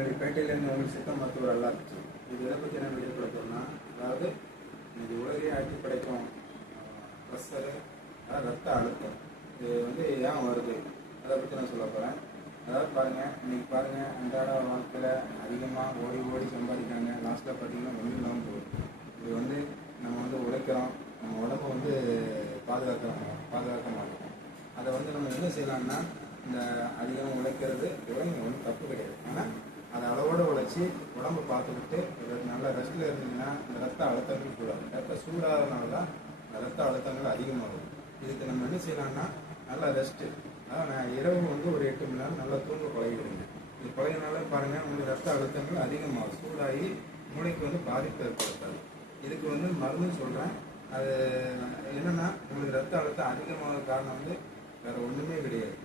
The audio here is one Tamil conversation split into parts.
முன்னாடி பேட்டையிலேருந்து உங்களுக்கு சித்த மருத்துவர் எல்லாம் இருந்துச்சு. இது எதை பற்றி நான் வீடியோ கொடுத்தோம்னா, அதாவது இது உலகையே ஆட்டி படைக்கும் ப்ரெஷரு, அதாவது ரத்த அழுத்தம், இது வந்து ஏன் வருது அதை பற்றி நான் சொல்ல போகிறேன். அதாவது பாருங்கள், இன்றைக்கி பாருங்கள், அன்றாட வாழ்க்கையில் அதிகமாக ஓடி ஓடி சம்பாதிக்கிறாங்க. லாஸ்ட்டில் பார்த்தீங்கன்னா ஒன்றும் இல்லாமல் போகுது. இது வந்து நம்ம வந்து உழைக்கிறோம், நம்ம உடம்பை வந்து பாதுகாக்க மாட்டோம். அதை வந்து நம்ம என்ன செய்யலாம்னா, இந்த அதிகமாக உழைக்கிறது இங்கே ஒன்றும் தப்பு கிடையாது. ஆனால் அதை அளவோடு உழைச்சி உடம்பை பார்த்துக்கிட்டு நல்ல ரெஸ்ட்டில் இருந்தீங்கன்னா இந்த ரத்த அழுத்தங்கள் கூடாது. ரத்த சூடாகிறதுனால தான் இந்த ரத்த அழுத்தங்கள் அதிகமாகும். இதுக்கு நம்ம என்ன செய்யலாம்னா, நல்லா ரெஸ்ட்டு, அதாவது நான் இரவு வந்து ஒரு 8 மணி நேரம் நல்லா தூங்க பழகிடுங்க. இது பழகினாலே பாருங்கள், உங்களுக்கு ரத்த அழுத்தங்கள் அதிகமாகும். சூடாகி மூளைக்கு வந்து பாதிப்பு ஏற்படுத்தாது. இதுக்கு வந்து மருந்து சொல்கிறேன். அது என்னென்னா, உங்களுக்கு ரத்த அழுத்தம் அதிகமாக காரணம் வந்து வேறு ஒன்றுமே கிடையாது.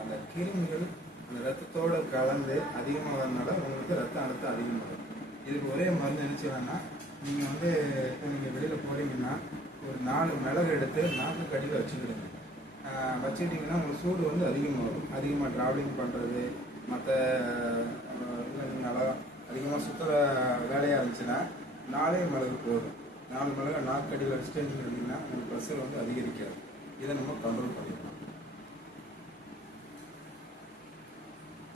அந்த கிருமிகள் அந்த ரத்தத்தோடு கலந்து அதிகமாகிறதுனால உங்களுக்கு ரத்த அழுத்தம் அதிகமாகும். இதுக்கு ஒரே மருந்து நினச்சிங்கன்னா, நீங்கள் வந்து இப்போ நீங்கள் வெளியில் போகிறீங்கன்னா ஒரு 4 மிளகு எடுத்து நாக்கு அடியில் வச்சுக்கிடுங்க. வச்சுக்கிட்டிங்கன்னா உங்களுக்கு சூடு வந்து அதிகமாகும். அதிகமாக ட்ராவலிங் பண்ணுறது, மற்ற நீங்கள் அதிகமாக சுற்றுற வேலையாக இருந்துச்சுன்னா 4 மிளகு போதும். 4 மிளகு நாக்கு அடியில் வச்சுட்டு நீங்கள் இருந்தீங்கன்னா உங்களுக்கு ப்ரெஷர் வந்து அதிகரிக்காது. இதை நம்ம கண்ட்ரோல் பண்ணிக்கலாம்.